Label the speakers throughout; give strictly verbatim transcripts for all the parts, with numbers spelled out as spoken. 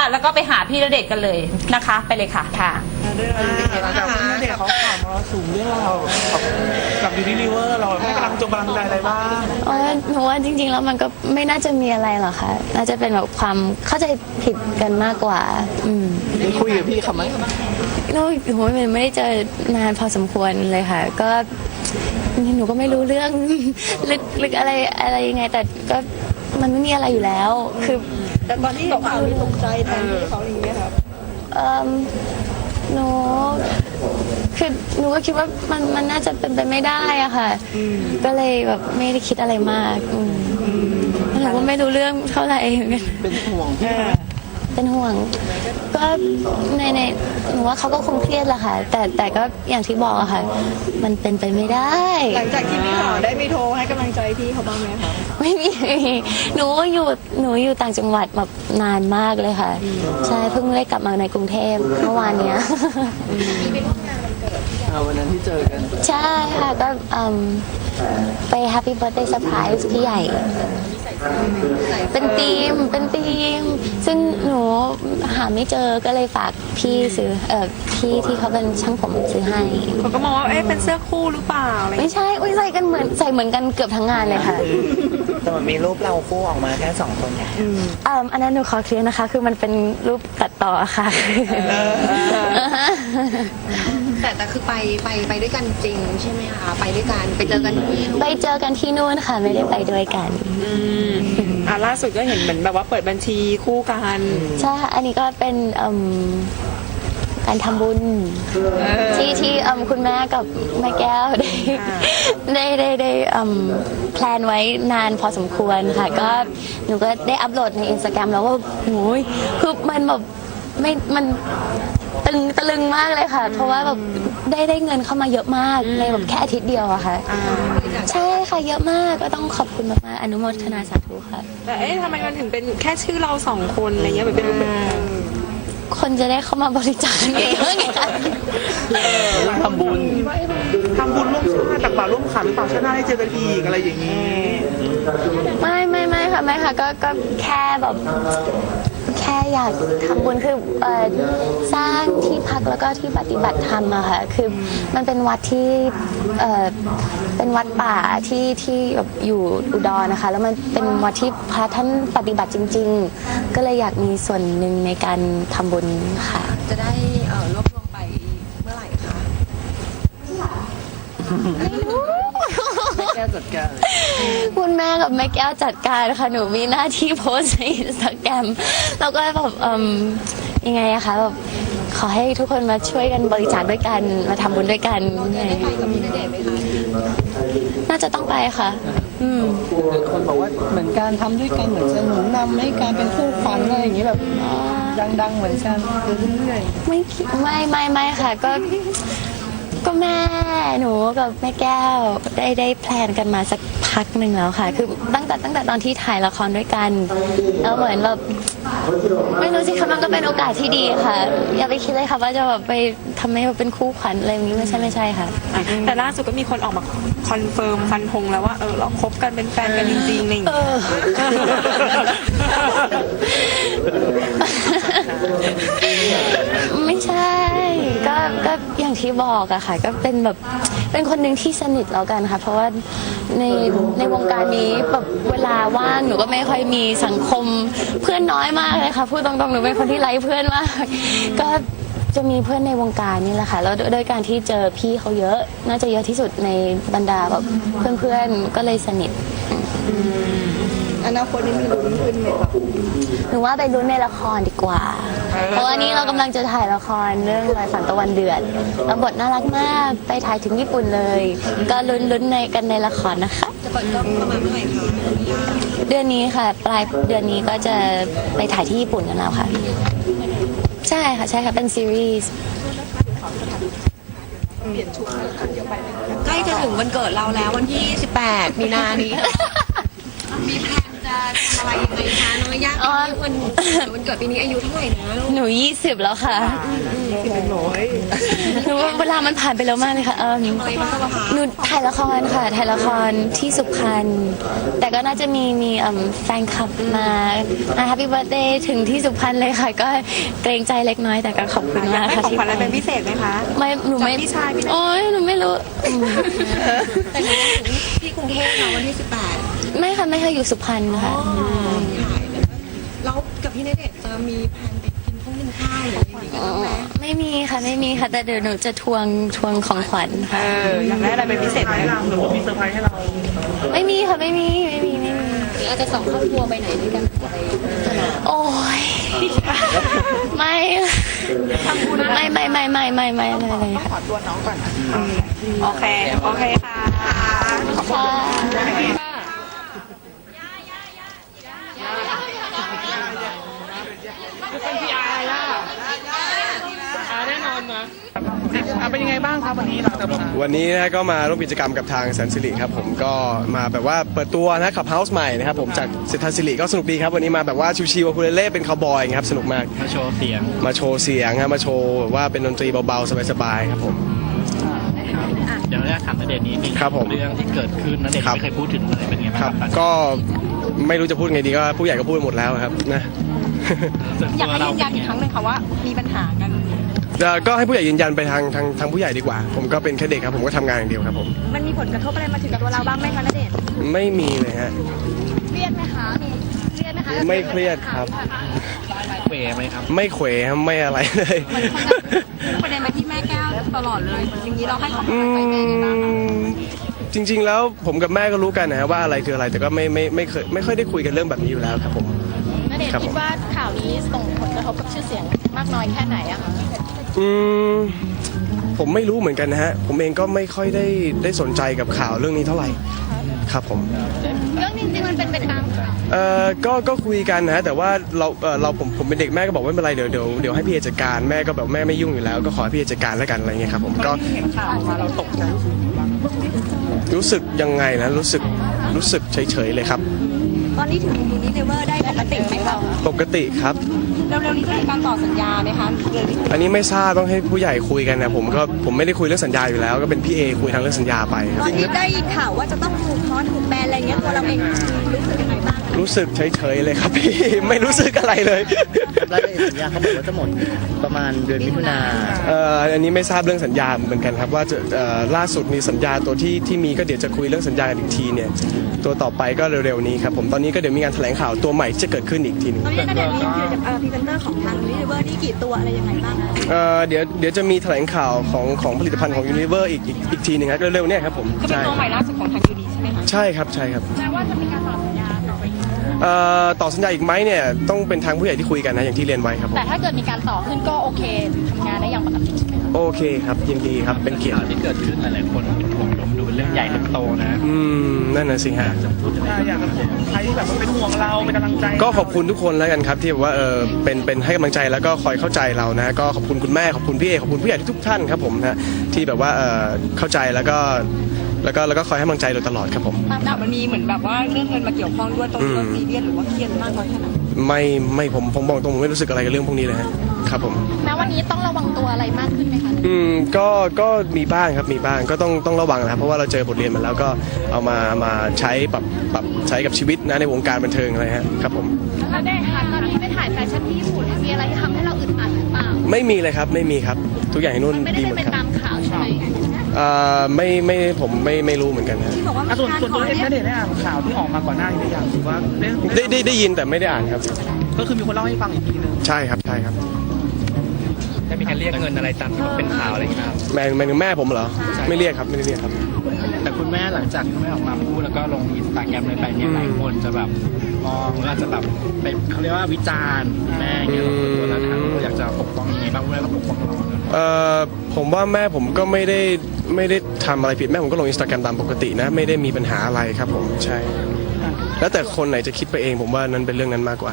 Speaker 1: แล้วก็ไปหาพี่ณเดชน์กันเลยนะคะไปเลยค่ะค่ะ
Speaker 2: ด้วยเราเป็นไงบ้างครับเด็กเขาข่าวมาสูงเรื่องเรากับกับยูนิลิเวอร์เราให้กำลังจงกำลังใจอะไรบ้าง
Speaker 3: อ๋อหนูว่าจริงๆแล้วมันก็ไม่น่าจะมีอะไรหรอกค่ะน่าจะเป็นแบบความเข้าใจผิดกันมากกว่าอืม
Speaker 2: คุยกับพี่เขาไหม
Speaker 3: หนูหนูไม่ได้เจอนานพอสมควรเลยค่ะ ก็หนูก็ไม่รู้เรื่อง ลึกลึกอะไรอะไรยังไง แต่ก็มันไม่มีอะไรอยู่แล้วคือ
Speaker 4: แต่ตอนที่เห็นข่าวนี่ตกใจแทนพี่เขาอย่างเงี้ยครับ
Speaker 3: เอิ่มหนูคือหนูก็คิดว่ามันมันน่าจะเป็นไปไม่ได้อะค่ะก็เลยแบบไม่ได้คิดอะไรมากอืมหนูก็ไม่รู้เรื่องเท่าไหร่เหมือนกัน
Speaker 2: เป็นห่วงพี่
Speaker 3: เป็นห่วงก็ในในหนูว่าเขาก็คงเครียดแหละค่ะ แต่แต่ก็อย่างที่บอกอะค่ะ มันเป็นไปไม่ได้
Speaker 4: หลังจากที่มีข่าวได้มีโทรให้กำลังใจพี่เขาบ้างไหมครับ
Speaker 3: ไม่มีหนูอยู่หนูอยู่ต่างจังหวัดแบบนานมากเลยค่ะ ใช่เพิ่งได้กลับมาในกรุงเทพเมื่อวานเนี้ย
Speaker 2: วันนั้นที่เจอกัน
Speaker 3: ใช่ค่ะก็อืมไป Happy Birthday Surprise พี่ใหญ่ เป็นทีมเป็นทีม ซึ่งหนูหาไม่เจอก็เลยฝากพี่ซื้อเอ่อพี่ที่เขาเป็นช่างผมซื้อให้
Speaker 4: เขาก็มองว่าเอ๊ะเป็นเสื้อคู่หรือเปล่าอะไร
Speaker 3: ไม่ใช่อุ้ยใส่กันเหมือนใส่เหมือนกันเกือบทั้งงานเลยค่ะ
Speaker 2: แต่มันมีรูปเราคู่ออกมาแค่สองคนไง
Speaker 3: อ่าอันนั้นหนูขอเคลียร์นะคะ คือมันเป็นรูปตัดต่อค่ะ
Speaker 5: แต่แต่คือไปไปไปด้วยกันจริงใช่ไหมคะไปด้วยกันไปเจอกันที่นู่น
Speaker 3: ไปเจอกันที่นู่นค่ะ ไม่ได้ไปด้วยกัน
Speaker 4: อ่าล่าสุดก็เห็นเหมือนแบบว่าเปิดบัญชีคู่กัน
Speaker 3: ใช่ค่ะอันนี้ก็เป็นเอิ่มการทำบุญที่ที่เอิ่มคุณแม่กับแม่แก้วได้ได้ได้ได้เอิ่มแพลนไว้นานพอสมควรค่ะ ก็หนูก็ได้อัปโหลดในอินสตาแกรมแล้วว่าโอ้ยคือมันแบบไม่มันตึงตะลึงมากเลยค่ะ เพราะว่าแบบได้ได้เงินเข้ามาเยอะมากในแบบแค่อาทิตย์เดียวอะค่ะ ใช่ค่ะเยอะมากก็ต้องขอบคุณมากๆอนุโมทนาสาธุค่ะ
Speaker 4: แต่เอ๊ะทำไมมันถึงเป็นแค่ชื่อเราสองคนอะไรเงี้ยแบบเป็นเป็น
Speaker 3: คนจะได้เข้ามาบริจาคเยอะๆไงคะ
Speaker 2: ทำบุญทำบุญร่วมชาติตักบาตรร่วมขันหรือเปล่าชาติหน้าได้เจอกันอีกอะไรอย่างนี้
Speaker 3: ไม่ไม่ไม่ค่ะไม่ค่ะก็ก็แค่แบบแค่อยากทำบุญคือเอ่อสร้างที่พักแล้วก็ที่ปฏิบัติธรรมอะค่ะคือมันเป็นวัดที่เอ่อเป็นวัดป่าที่ที่แบบอยู่อุดรนะคะ แล้วมันเป็นวัดที่พระท่านปฏิบัติจริง ๆ ก็เลยอยากมีส่วนหนึ่งในการทำบุญค่ะ
Speaker 5: จะได้เอ่อรวบรวมไปเมื่อไหร่คะ
Speaker 2: แก้จัดการ
Speaker 3: คุณแม่กับแม่แก้วจัดการค่ะหนูมีหน้าที่โพสต์ในอินสตาแกรมแล้วก็แบบเอ่มยังไงอะคะแบบขอให้ทุกคนมาช่วยกันบริจาคด้วยกันมาทำบุญด้วยกัน
Speaker 5: ได้ไปกับพี่ณเดชน์ไหมคะ
Speaker 3: น่าจะต้องไปค่ะ อืม
Speaker 6: คนบอกว่าเหมือนการทำด้วยกันเหมือนจะหนุนนำให้การเป็นคู่ขวัญอะไรอย่างนี้แบบดังๆเหมือนกันเรื่อยๆ
Speaker 3: ไม่คิดไม่ไม่ไม่ค่ะก็ก็แม่หนูกับแม่แก้วได้ได้แพลนกันมาสักพักหนึ่งแล้วค่ะ คือตั้งแต่ตั้งแต่ตอนที่ถ่ายละครด้วยกันแล้วเหมือนแบบไม่รู้สิคะมันก็เป็นโอกาสที่ดีค่ะ อย่าไปคิดเลยค่ะว่าจะแบบไปทำให้แบบเป็นคู่ขวัญอะไรอย่างนี้ไม่ใช่ไม่ใช่ค่ะ
Speaker 4: แต่ล่าสุดก็มีคนออกมาคอนเฟิร์มฟันธงแล้วว่าเออเราคบกันเป็นแฟนกันจริงๆอะไรอย่างเงี้ย
Speaker 3: ไม่ใช่ก็ก็อย่างที่บอกอะค่ะ ก็เป็นแบบเป็นคนหนึ่งที่สนิทแล้วกันค่ะ เพราะว่าในในวงการนี้แบบเวลาว่างหนูก็ไม่ค่อยมีสังคมเพื่อนน้อยมากเลยค่ะพูดตรงๆหนูเป็นคนที่ไร้เพื่อนมาก ก็จะมีเพื่อนในวงการนี่แหละค่ะแล้วโดยการที่เจอพี่เขาเยอะน่าจะเยอะที่สุดในบรรดาแบบเพื่อนๆก็เลยสนิท
Speaker 4: อนาคตนี้มีลุ้นขึ้นไหมครับ
Speaker 3: หนูว่าไปลุ้นในละครดีกว่า เพราะว่านี่เรากำลังจะถ่ายละครเรื่องรอยฝันตะวันเดือดแล้วบทน่ารักมากไปถ่ายถึงญี่ปุ่นเลย ก็ลุ้นลุ้นในกันในละครนะคะ
Speaker 5: จะเปิดกล้องประมาณเมื่อไหร่คะ
Speaker 3: เดือนนี้ค่ะ ปลายเดือนนี้ก็จะไปถ่ายที่ญี่ปุ่นกันแล้วค่ะ ใช่ค่ะใช่ค่ะเป็นซีรีส์
Speaker 5: ใกล้จะถึงวันเกิดเราแล้ววันที่สิบแปดมีนานี้ มีแพลนจะทำอะไรยังไงคะน้องยาย่า
Speaker 3: อ๋อ
Speaker 5: วันวันเกิดปีนี้อายุเท่าไหร่นะลูก
Speaker 3: หนูยี่สิบแล้วค่ะหนูว่าเวลามันผ่านไปแล้วมากเลยค่ะเออ
Speaker 5: อะไรบ้างคะ
Speaker 3: หนูถ่ายละครค่ะถ่ายละครที่สุพรรณแต่ก็น่าจะมีมีเอิ่มแฟนคลับมาแฮปปี้เบิร์ a เดย์ถึงที่สุพรรณเลยค่ะ ก็เกรงใจเล็กน้อยแต่ก็ขอบคุณมาก
Speaker 4: ให้
Speaker 3: ค่ะ
Speaker 4: ของ
Speaker 3: ที่
Speaker 4: ขวัญอะไรเป็นพิเศษไหมคะ
Speaker 3: ไม่หนูไม่
Speaker 4: จากพี่ชายพี่
Speaker 3: โอ้ยหนูไม่รู้อืม
Speaker 5: แต่หนูยังถึงที่กรุงเทพค่ะวันที่สิบแปด
Speaker 3: ไม่ค่ะไม่เคยอยู่สุพรรณค่ะ
Speaker 5: แล้วกับพี่ณเดชน์จะมีแผนไปกินข้าวกินข้าวหรืออะไรอย่างนี้กันบ้างไหม
Speaker 3: ไม่มีค่ะไม่มีค่ะแต่เดี๋ยวหนูจะทวงทวงของขวัญ
Speaker 4: เอ
Speaker 3: ค่ะ
Speaker 4: ออยากได้อะไรเป็นพิเศษไหม
Speaker 2: หรือว่ามีเซอร์ไพรส์ให้เรา
Speaker 3: ไม่มีค่ะไม่มีไม่มีไม่มี
Speaker 5: หรืออาจจะสองครอบครัวไปไหนด้วยกันอะไร
Speaker 3: โอ้ยไม่ไม่ไม่ไม่ไม่ไม่ไม่ไม่เลยค่ะ
Speaker 4: โอเค โอเคค่ะ
Speaker 3: ค่ะ
Speaker 2: เป็นพีอาร์ย่าอาแน่นอนนะเป็นยังไงบ้างครับวันนี้หลังจาก
Speaker 7: วันนี้นะก็มาร่วมกิจกรรมกับทางแสนสิริครับผมก็มาแบบว่าเปิดตัวนะขับเฮาส์ใหม่นะครับผมจากเซนทรัลสิริก็สนุกดีครับวันนี้มาแบบว่าชิวๆคูเลเล่เป็นคาวบอยครับสนุกมาก
Speaker 8: มาโชว์เสียง
Speaker 7: มาโชว์เสียงครับมาโชว์แบบว่าเป็นดนตรีเบาๆสบายๆครับผม
Speaker 8: เดี๋ยวเราจะถามณเดชน์นิดนึง
Speaker 7: ครับผม
Speaker 8: เรื่องที่เกิดขึ้นณเดชน์
Speaker 7: ครับ
Speaker 8: ไม่เคยพูดถึงเลยเป็นไงบ้าง
Speaker 7: ครับ
Speaker 8: ตอนนี้
Speaker 7: ก็ไม่รู้จะพูดไงดีก็ผู้ใหญ่ก็พูดหมดแล้วครับนะ
Speaker 8: ส่วน
Speaker 4: อยาก
Speaker 8: ตัว
Speaker 4: ให้
Speaker 8: เรา
Speaker 4: ยืนยันอีกครั้งหนึ่งค่ะว่ามีปัญหากัน
Speaker 7: เอ่อก็ให้ผู้ใหญ่ยืนยันไปทางทางทางผู้ใหญ่ดีกว่า ผมก็เป็นแค่เด็กครับผมก็ทำงานอย่างเดียวครับผม
Speaker 4: มันมีผลกระทบอะไรมาถึงตัวเราบ้างไหมคะณเดชน์
Speaker 7: ไม่มีเลยฮะ
Speaker 5: เครียดไหมคะเครียดนะคะ
Speaker 7: ไม่เครียดครับ
Speaker 8: เวไหมครับ
Speaker 7: ไม่เขวครับไม่อะไรเลย
Speaker 5: ประเด็นไปที่แม่แก้วตลอดเลยอย่างนี้เราให้ความ
Speaker 7: อื
Speaker 5: สำคัญไปยังไงบ้างคะ
Speaker 7: มจริง ๆ แล้วผมกับแม่ก็รู้กันนะฮะว่าอะไรคืออะไรแต่ก็ไม่ไม่ไม่เคยไม่ค่อยได้คุยกันเรื่องแบบนี้อยู่แล้วครับผม
Speaker 1: ณเดชน์
Speaker 7: ครับผม
Speaker 1: คิดว่าข่าวนี้ส่งผลกระทบกับชื่อเสียงมากน้อยแค่ไหนอะคะ
Speaker 7: อืมผมไม่รู้เหมือนกันนะฮะผมเองก็ไม่ค่อยได้ได้สนใจกับข่าวเรื่องนี้เท่าไหร่ครับผม
Speaker 5: เรื่องจริงๆมันเป็นไปตามข่าว
Speaker 7: เอ่อก็ก็คุยกันนะฮะแต่ว่าเราเอ่อเราผมผมเป็นเด็กแม่ก็บอกว่าไม่เป็นไรเดี๋ยวเดี๋ยวเดี๋ยวให้พี่เอจัดการแม่ก็แบบแม่ไม่ยุ่งอยู่แล้ว ก็ขอให้พี่เอจัดการแล้วกันอะไรเงี้ยครับผมก็
Speaker 2: เห็นข่าวมาเราตกใจรู้สึกยังไงบ้าง
Speaker 7: รู้สึกยังไงนะรู้สึกรู้สึกเฉยๆเลยครับ
Speaker 4: ตอนนี้ถึงยูนิเลเวอร์ได้ปกติไหมคะ
Speaker 7: ปกติครับ
Speaker 4: เร็วๆนี้จะมีการต่อสัญญาไหมคะเร็วนี้
Speaker 7: อันนี้ไม่ทราบต้องให้ผู้ใหญ่คุยกันนะผมก็ผมไม่ได้คุยเรื่องสัญญาอยู่แล้ว ก็เป็นพี่เอคุยทางเรื่องสัญญาไปครับ
Speaker 4: ตอนนี้ได้ยินข่าวว่าจะต้องถูกคอนถูกแบนอะไรเงี้ยตัวเราเองรู้สึกยังไงบ้าง
Speaker 7: รู้สึกเฉยๆเลยครับพี่ ไม่รู้สึกอะไรเลย
Speaker 6: รายละเอียดสัญญาเขาบอกว่าจะหมดประมาณเดือนมิถุนา
Speaker 7: เอ่ออันนี้ไม่ทราบเรื่องสัญญาเหมือนกันครับว่าจะเอ่อล่าสุดมีสัญญาตัวที่ที่มีก็เดี๋ยวจะคุยเรื่องสัญญากันอีกทีเนี่ยตัวต่อไปก็เร็วๆนี้ครับผมตอนนี้ก็เดี๋ยวมีงานแถลงข่าวตัวใหม่ที่จะเกิดขึ้นอีกทีหนึง
Speaker 4: ตอนนี้ณเดชน์มีพรีเซนเตอร์ของทางยูนิเลเวอร์นี่กี่ตัวอะไรยังไงบ้างคะ
Speaker 7: เอ่อเดี๋ยวเดี๋ยวจะมีแถลงข่าวของของผลิตภัณฑ์ของ Unilever อีกอีกอีกทีหนึงครับเร็วๆเนี่ยครับผม
Speaker 4: คือเป็น
Speaker 7: ใช่
Speaker 4: ตัวใหม่ล่าสุดของทางยูนิใช่ไหมคะ
Speaker 7: ใช่ครับใช่ครับ
Speaker 1: แปลว่าจะมีการต่อสัญญาต่อไปอีก
Speaker 7: เอ่อต่อสัญญาอีกไหมเนี่ยต้องเป็นทางผู้ใหญ่ที่คุยกันนะอย่างที่เรียนไว้ครับผม
Speaker 1: แต่ถ้าเกิดมีการต่อขึ้นก็โอเคทำงานได้อย่างปกติใช่ไหมคะ
Speaker 7: โอเคครับยินดีครับเป็นเกียร
Speaker 8: ข่าว
Speaker 7: ติ
Speaker 8: ที่เกิดขึ้นหลายๆคนเป็นห่วงดมดูเป็นเรื่องใหญ่เรื่องโตนะ
Speaker 7: อืมนั่นน่ะสิฮะ
Speaker 2: อยากจะขอบคุณใครที่แบบว่าเป็นห่วงเราเป็นกำลังใจ
Speaker 7: ก็ขอบคุณทุกคนแล้วกันครับที่แบบว่าเออเป็นเป็นให้กำลังใจแล้วก็คอยเข้าใจเรานะก็ขอบคุณคุณแม่ขอบคุณพี่เอขอบคุณผู้ใหญ่ทุกท่านครับผมนะที่แบบว่าเออเข้าใจแล้วก็แล้วก็แล้วก็คอยให้กำลังใจเราตลอดครับผม
Speaker 4: แต่มันมีเหมือนแบบว่าเรื่องเงินมาเกี่ยวข้องด้วยตรงนี้เราซีเรียสหรือว่าเครียดมากน้อยแค่ไหน
Speaker 7: ไม่ไม่ผมผมบอกตรงผมไม่รู้สึกอะไรกับเรื่องพวกนี้เลยฮะครับผม
Speaker 1: แม้วันนี้ต้องระวังตัวอะไรมากขึ้นไหมคะ
Speaker 7: อืมก็ก็มีบ้างครับมีบ้างก็ต้องต้องระวังนะครับเพราะว่าเราเจอบทเรียนมาแล้วก็เอามามาใช้ปรับปรับใช้กับชีวิตนะในวงการบันเทิงอะไรฮะครับผม
Speaker 1: แล้วได้ค่ะตอนนี้ไปถ่ายแฟชั่นที่ญี่ปุ่นมีอะไรที่ทำให้เราอึดอัดหรือเปล่า
Speaker 7: ไม่มีเลยครับไม่มีครับทุกอย่างที่นู่น
Speaker 1: ไม่ได้
Speaker 7: ดีหม
Speaker 1: เป็
Speaker 7: ด
Speaker 1: นไป
Speaker 7: ครั
Speaker 1: ตา
Speaker 7: บ
Speaker 1: มข่าวใช่ไหม
Speaker 7: เอ่อไม่ไม่ผมไม่ไม่รู้เหมือนกันฮะ
Speaker 4: ที่บอกว่า
Speaker 2: อ่ะ
Speaker 4: มี
Speaker 2: ส่วน
Speaker 4: การ
Speaker 2: ส่วน
Speaker 4: ข
Speaker 2: ตั
Speaker 4: อ
Speaker 2: วเอง
Speaker 4: เรียก
Speaker 2: ได้ได้อ่านข่าวที่ออกมาก่อนหน้านี้หรือยังหรือว่าได้
Speaker 7: ได้ได้ได้ยินแต่ไม่ได้อ่านครับ
Speaker 2: ก็คือมีคนเล่าให้ฟังอีกทีนึง
Speaker 7: ใช่ครับใช่ครับ
Speaker 8: ได้มีการเรียกเงินอะไรตามที่ว่าเป็นข่าวอะไรอย่างเงี้ยครับ
Speaker 7: แม่แม่แม่ผมเหรอไม่เรียกครับไม่ได้เรียกครับ
Speaker 8: แต่คุณแม่หลังจากที่แม่ออกมาพูดแล้วก็ลงอินสตาแกรมอะไรไปเนี่ยหลายคนจะแบบมองหรืออาจจะแบบไปเขาเรียกว่าวิจารณ์แม่อย่างเงี้ยเราตัวเราทางเราอยากจะปกป้องยังไงบ้างแม่ก็ปกป้องเรา
Speaker 7: เอ่อผมว่าแม่ผมก็ไม่ได้ไม่ได้ทำอะไรผิดแม่ผมก็ลงอินสตาแกรมตามปกตินะไม่ได้มีปัญหาอะไรครับผมใช่ แล้วแต่คนไหนจะคิดไปเองผมว่านั้นเป็นเรื่องนั้นมากกว่า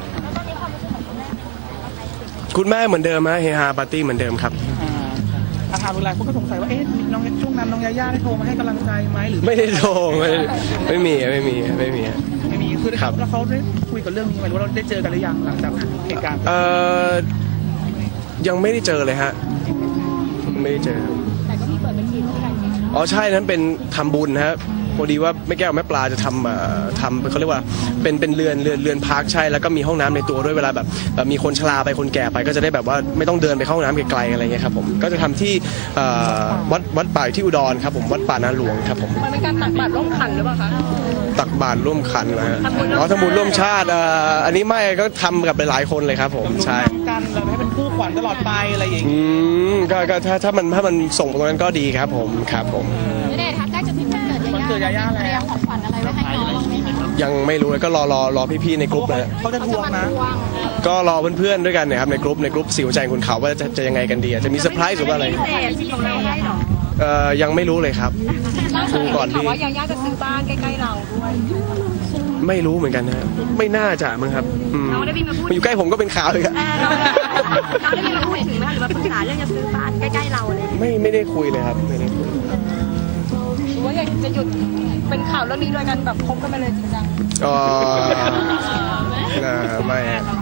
Speaker 7: คุณแม่เหมือนเดิมฮะเฮฮาปาร์ตี้เหมือนเดิมครับ
Speaker 2: อาถามเวลาคนก็สงสัยว่าเอ๊ะน้องช่วงนั้นน้องยาย่าได้โทรมาให้กำลังใจไหมหรือ
Speaker 7: ไม่ได้โทรไม่ได้ไม่มีไม่มีไม่มี
Speaker 2: ไม่มีคือ
Speaker 7: ครับ
Speaker 2: แล้วเขาได้คุยกับเรื่องนี้ไหมหรือว่าเราได้เจอกันหรือยังหลังจากเหตุการณ์
Speaker 7: เอ่อยังไม่ได้เจอเลยฮะไม่ได้เจออ๋อใช่นั้นเป็นทำบุญนะฮะพอดีว่าแม่แก้วแม่ปลาจะทำเอ่อทำเขาเรียกว่าเป็นเป็นเรือนเรือนเรือนพักใช่แล้วก็มีห้องน้ำในตัวด้วยเวลาแบบเอ่อมีคนชราไปคนแก่ไปก็จะได้แบบว่าไม่ต้องเดินไปเข้าห้องน้ำไกลๆอะไรเงี้ยครับผมก็จะทำที่เอ่อวัดวัดป่าที่อุดรครับผมวัดป่านาหลวงครับผม
Speaker 4: มันเป็นการตักบาตรร่วมขันหรือเปล่าคะ
Speaker 7: ตักบาตรร่วมขันนะฮะอ๋อทำบุญร่วมชาติเอ่ออันนี้ไม่ก็ทำกับหลายๆคนเลยครับผมใช่
Speaker 2: ทำกันเราให้เป็นคู่ขวัญตลอดไปอะไรอย่าง
Speaker 7: อื
Speaker 2: งี้
Speaker 7: มก็ก็ถ้าถ้ามันถ้ามันส่งตรงนั้นก็ดีครับผมครับผม
Speaker 1: ณเดชน์คะใกล้จะถึงวันเกิดยาย่า
Speaker 2: วันเกิดยาย่าแล้ว
Speaker 1: เตรียมของขวัญอะไรไว้ให้น้องบ้างไหมคะ
Speaker 7: ยังไม่รู้เลยก็รอรอรอพี่ๆในกลุ่มนะฮะ
Speaker 2: เขาจะทวงนะ
Speaker 7: ก็รอเพื่อนๆด้วยกันเนะครับในกลุ่มในกลุ่มสิวใจคุณเขาว่าจะจะยังไงกันดีอาจจะมีเซอร์ไพรส์หรือว่าอะไร
Speaker 4: พิเศษที่ของเราให้หรอ
Speaker 7: เอ่อยังไม่รู้เลยครับดูก่อน
Speaker 4: ถาม
Speaker 7: พี่
Speaker 4: ว่ายาย่าจะซื้อบ้านใกล้ๆเราด้วย
Speaker 7: ไม่รู้เหมือนกันนะฮะไม่น่าจะมั้งครับอืม
Speaker 4: น้องได้มีมาพูด
Speaker 7: มาอยู่ใกล้ผมก็เป็นข่าวเลยครับ
Speaker 4: น้องได้มีมาพูดถึงไหมหรือว่าปรึกษาเรื่องจะซื้อบ้านใกล้ๆเราเลย
Speaker 7: ไม่ไม่ได้คุยเลยครับไม่ได้คุย
Speaker 4: หรือว่าอยากจะหยุดเป็นข่าวเรื่องนี้ด้วยกันแบบคบกันไปเลยจริงจัง
Speaker 7: อ๋อน่าไม่ฮะ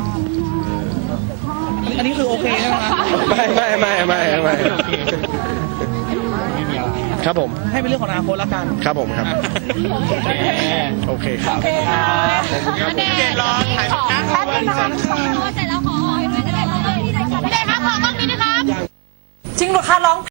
Speaker 2: อันนี้คือโอเคใช่ไหมคะ
Speaker 7: ไม่ไม่ไม่ไม่ไม่
Speaker 8: ไม่มีอะไร
Speaker 7: ครับผม
Speaker 2: ให้เป็นเรื่องของอนาคตแล้วกัน
Speaker 7: ครับผมครับ โอเคครับ
Speaker 1: ณเดชน์รอถ่ายขอแป๊บนึงนะคะเสร็จแล้วขอณเดชน์ครับขอกล้องนี้นะครับ
Speaker 4: จริงเหรอคะร้อง